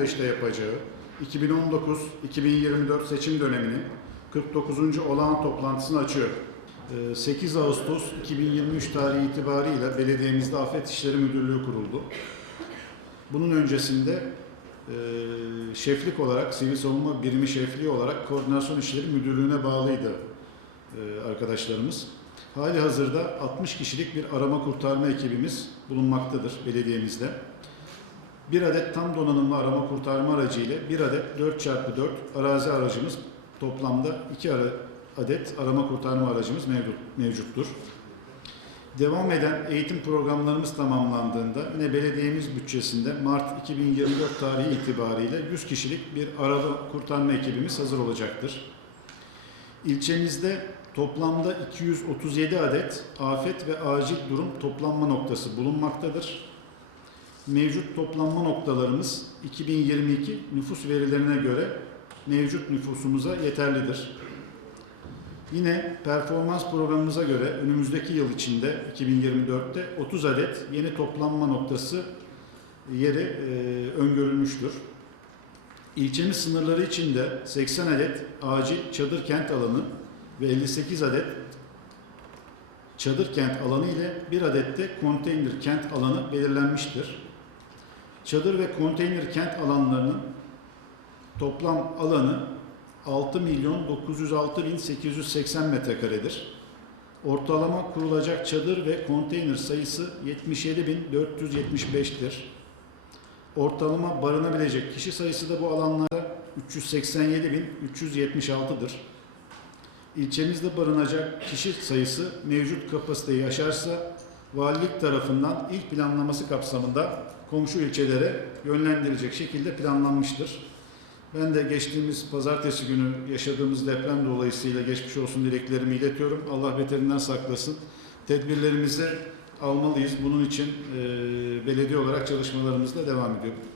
2015'te yapacağı 2019-2024 seçim döneminin 49. olağan toplantısını açıyor. Ee, 8 Ağustos 2023 tarihi itibariyle belediyemizde Afet İşleri Müdürlüğü kuruldu. Bunun öncesinde e, şeflik olarak, Sivil Savunma Birimi Şefliği olarak Koordinasyon İşleri Müdürlüğü'ne bağlıydı e, arkadaşlarımız. Hali hazırda 60 kişilik bir arama kurtarma ekibimiz bulunmaktadır belediyemizde. Bir adet tam donanımlı arama kurtarma aracı ile bir adet 4x4 arazi aracımız toplamda 2 adet arama kurtarma aracımız mevcut, mevcuttur. Devam eden eğitim programlarımız tamamlandığında yine belediyemiz bütçesinde Mart 2024 tarihi itibariyle 100 kişilik bir arama kurtarma ekibimiz hazır olacaktır. İlçemizde toplamda 237 adet afet ve acil durum toplanma noktası bulunmaktadır. Mevcut toplanma noktalarımız 2022 nüfus verilerine göre mevcut nüfusumuza yeterlidir. Yine performans programımıza göre önümüzdeki yıl içinde 2024'te 30 adet yeni toplanma noktası yeri e, öngörülmüştür. İlçemiz sınırları içinde 80 adet acil çadır kent alanı ve 58 adet çadır kent alanı ile bir adet de konteyner kent alanı belirlenmiştir. Çadır ve konteyner kent alanlarının toplam alanı 6 milyon 906 bin 880 metrekaredir. Ortalama kurulacak çadır ve konteyner sayısı 77 bin 475'tir. Ortalama barınabilecek kişi sayısı da bu alanlarda 387 bin 376'dır. İlçemizde barınacak kişi sayısı mevcut kapasiteyi aşarsa valilik tarafından ilk planlaması kapsamında komşu ilçelere yönlendirecek şekilde planlanmıştır. Ben de geçtiğimiz pazartesi günü yaşadığımız deprem dolayısıyla geçmiş olsun dileklerimi iletiyorum. Allah beterinden saklasın. Tedbirlerimizi almalıyız. Bunun için e, belediye olarak çalışmalarımızda devam ediyoruz.